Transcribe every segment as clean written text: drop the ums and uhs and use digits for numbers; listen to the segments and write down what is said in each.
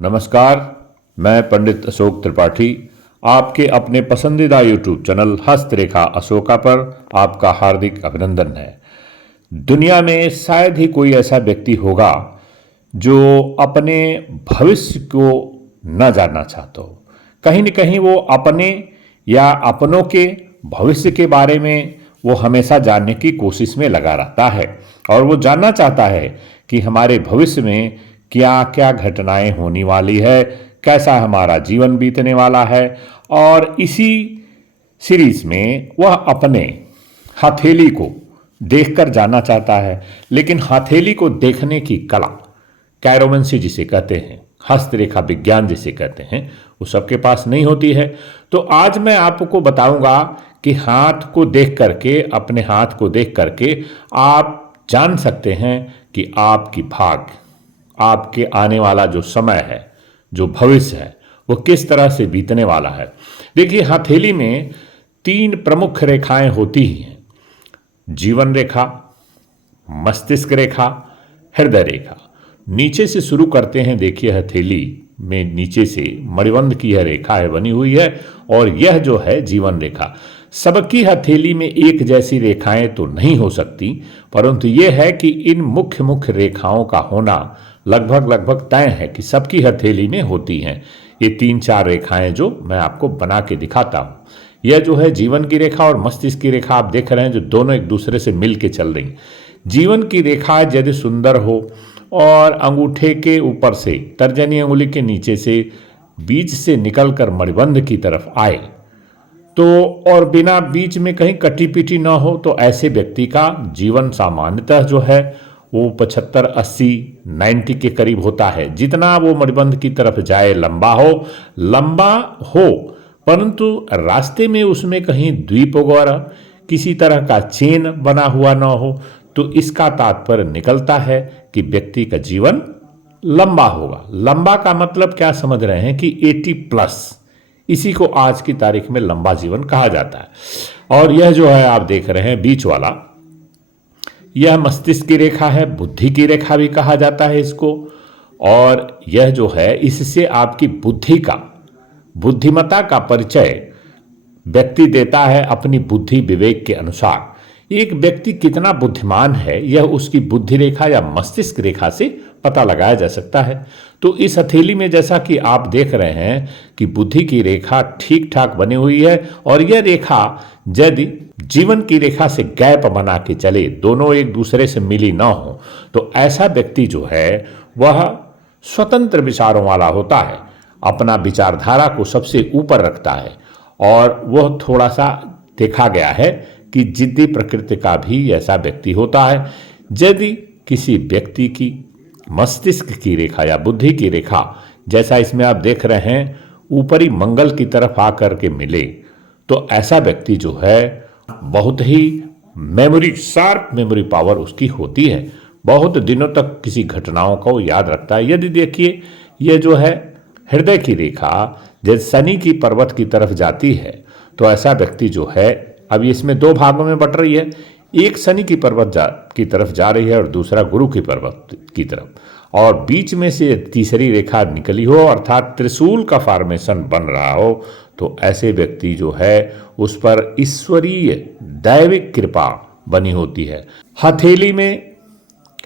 नमस्कार। मैं पंडित अशोक त्रिपाठी आपके अपने पसंदीदा यूट्यूब चैनल हस्तरेखा अशोका पर आपका हार्दिक अभिनंदन है। दुनिया में शायद ही कोई ऐसा व्यक्ति होगा जो अपने भविष्य को न जानना चाहता हो। कहीं न कहीं वो अपने या अपनों के भविष्य के बारे में वो हमेशा जानने की कोशिश में लगा रहता है और वो जानना चाहता है कि हमारे भविष्य में क्या क्या घटनाएं होने वाली है, कैसा हमारा जीवन बीतने वाला है। और इसी सीरीज में वह अपने हथेली को देखकर जानना चाहता है, लेकिन हथेली को देखने की कला, कैरोमेंसी जिसे कहते हैं, हस्तरेखा विज्ञान जिसे कहते हैं, वो सबके पास नहीं होती है। तो आज मैं आपको बताऊंगा कि हाथ को देख करके, अपने हाथ को देख करके आप जान सकते हैं कि आपकी भाग्य, आपके आने वाला जो समय है, जो भविष्य है, वो किस तरह से बीतने वाला है। देखिए, हथेली में 3 प्रमुख रेखाएं होती ही हैं: जीवन रेखा, मस्तिष्क रेखा, हृदय रेखा। नीचे से शुरू करते हैं। देखिए, हथेली में नीचे से मणिबंध की यह रेखा है बनी हुई है और यह जो है जीवन रेखा। सबकी हथेली में एक जैसी रेखाएं तो नहीं हो सकती, परंतु यह है कि इन मुख्य मुख्य रेखाओं का होना लगभग तय है कि सबकी हथेली में होती हैं। ये 3-4 रेखाएं जो मैं आपको बना के दिखाता हूं, यह जो है जीवन की रेखा और मस्तिष्क की रेखा आप देख रहे हैं, जो दोनों एक दूसरे से मिल के चल रही। जीवन की रेखा यदि सुंदर हो और अंगूठे के ऊपर से, तर्जनी अंगुली के नीचे से, बीच से निकलकर मणिबंध की तरफ आए तो, और बिना बीच में कहीं कटी पिटी न हो, तो ऐसे व्यक्ति का जीवन सामान्यतः जो है वो 75, 80, 90 के करीब होता है। जितना वो मणिबंध की तरफ जाए, लंबा हो, परंतु रास्ते में उसमें कहीं द्वीप वगैरह किसी तरह का चेन बना हुआ न हो, तो इसका तात्पर्य निकलता है कि व्यक्ति का जीवन लंबा होगा। लंबा का मतलब क्या समझ रहे हैं कि 80+, इसी को आज की तारीख में लंबा जीवन कहा जाता है। और यह जो है आप देख रहे हैं बीच वाला, यह मस्तिष्क की रेखा है, बुद्धि की रेखा भी कहा जाता है इसको। और यह जो है, इससे आपकी बुद्धि का, बुद्धिमत्ता का परिचय व्यक्ति देता है अपनी बुद्धि विवेक के अनुसार। एक व्यक्ति कितना बुद्धिमान है, यह उसकी बुद्धि रेखा या मस्तिष्क रेखा से पता लगाया जा सकता है। तो इस हथेली में जैसा कि आप देख रहे हैं कि बुद्धि की रेखा ठीक ठाक बनी हुई है, और यह रेखा यदि जीवन की रेखा से गैप बना के चले, दोनों एक दूसरे से मिली ना हो, तो ऐसा व्यक्ति जो है वह स्वतंत्र विचारों वाला होता है, अपना विचारधारा को सबसे ऊपर रखता है, और वह थोड़ा सा देखा गया है कि जिद्दी प्रकृति का भी ऐसा व्यक्ति होता है। यदि किसी व्यक्ति की मस्तिष्क की रेखा या बुद्धि की रेखा, जैसा इसमें आप देख रहे हैं, ऊपरी मंगल की तरफ आकर के मिले, तो ऐसा व्यक्ति जो है बहुत ही शार्प मेमोरी पावर उसकी होती है, बहुत दिनों तक किसी घटनाओं को याद रखता है। यदि देखिए, यह जो है हृदय की रेखा जब शनि की पर्वत की तरफ जाती है, तो ऐसा व्यक्ति जो है, अब इसमें 2 भागों में बट रही है, एक शनि की पर्वत की तरफ जा रही है और दूसरा गुरु की पर्वत की तरफ, और बीच में से तीसरी रेखा निकली हो, अर्थात त्रिशूल का फॉर्मेशन बन रहा हो, तो ऐसे व्यक्ति जो है उस पर ईश्वरीय दैविक कृपा बनी होती है। हथेली में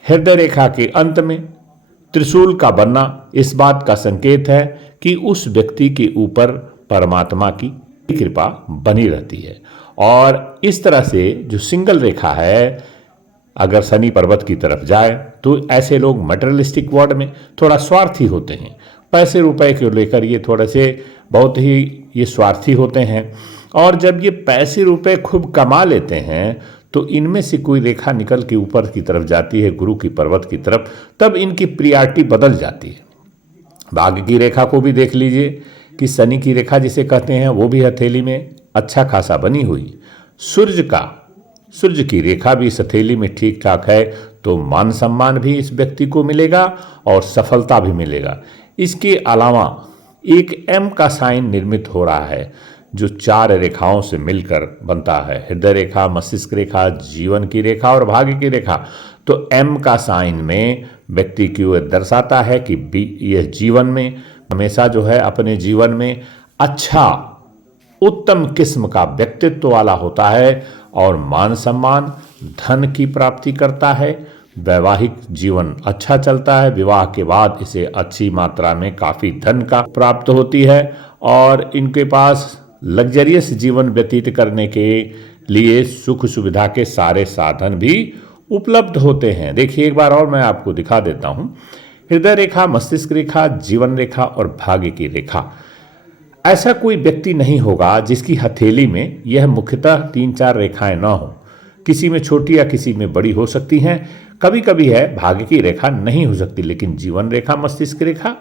हृदय रेखा के अंत में त्रिशूल का बनना इस बात का संकेत है कि उस व्यक्ति के ऊपर परमात्मा की कृपा बनी रहती है। और इस तरह से जो सिंगल रेखा है, अगर शनि पर्वत की तरफ जाए, तो ऐसे लोग मटेरियलिस्टिक वर्ल्ड में थोड़ा स्वार्थी होते हैं। पैसे रुपए को लेकर ये थोड़े से बहुत ही ये स्वार्थी होते हैं, और जब ये पैसे रुपए खूब कमा लेते हैं, तो इनमें से कोई रेखा निकल के ऊपर की तरफ जाती है, गुरु की पर्वत की तरफ, तब इनकी प्रियॉरिटी बदल जाती है। भाग्य की रेखा को भी देख लीजिए कि शनि की रेखा जिसे कहते हैं, वो भी हथेली में अच्छा खासा बनी हुई। सूर्य की रेखा भी इस हथेली में ठीक ठाक है, तो मान सम्मान भी इस व्यक्ति को मिलेगा और सफलता भी मिलेगा। इसके अलावा एक एम का साइन निर्मित हो रहा है, जो 4 रेखाओं से मिलकर बनता है, हृदय रेखा, मस्तिष्क रेखा, जीवन की रेखा और भाग्य की रेखा। तो एम का साइन में व्यक्ति को दर्शाता है कि यह जीवन में हमेशा जो है अपने जीवन में अच्छा उत्तम किस्म का व्यक्तित्व वाला होता है और मान सम्मान धन की प्राप्ति करता है। वैवाहिक जीवन अच्छा चलता है, विवाह के बाद इसे अच्छी मात्रा में काफ़ी धन का प्राप्त होती है और इनके पास लग्जरियस जीवन व्यतीत करने के लिए सुख सुविधा के सारे साधन भी उपलब्ध होते हैं। देखिए एक बार और मैं आपको दिखा देता हूं। हृदय रेखा, मस्तिष्क रेखा, जीवन रेखा और भाग्य की रेखा। ऐसा कोई व्यक्ति नहीं होगा जिसकी हथेली में यह मुख्यतः 3-4 रेखाएं ना हो। किसी में छोटी या किसी में बड़ी हो सकती हैं। कभी कभी है भाग्य की रेखा नहीं हो सकती, लेकिन जीवन रेखा, मस्तिष्क रेखा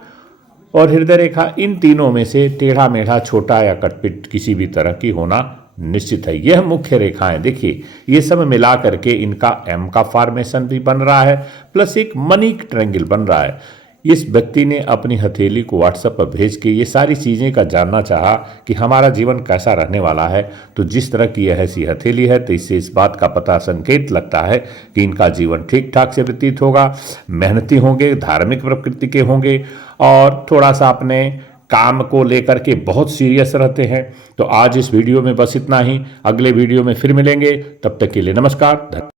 और हृदय रेखा, इन तीनों में से टेढ़ा मेढ़ा, छोटा या कटपिट किसी भी तरह की होना निश्चित है। यह मुख्य रेखाएं देखिए, ये सब मिला करके इनका एम का फॉर्मेशन भी बन रहा है, प्लस एक मनी ट्रायंगल बन रहा है। इस व्यक्ति ने अपनी हथेली को व्हाट्सएप पर भेज के ये सारी चीज़ें का जानना चाहा कि हमारा जीवन कैसा रहने वाला है। तो जिस तरह की यह ऐसी हथेली है तो इससे इस बात का पता संकेत लगता है कि इनका जीवन ठीक ठाक से व्यतीत होगा, मेहनती होंगे, धार्मिक प्रकृति के होंगे और थोड़ा सा अपने काम को लेकर के बहुत सीरियस रहते हैं। तो आज इस वीडियो में बस इतना ही। अगले वीडियो में फिर मिलेंगे, तब तक के लिए नमस्कार।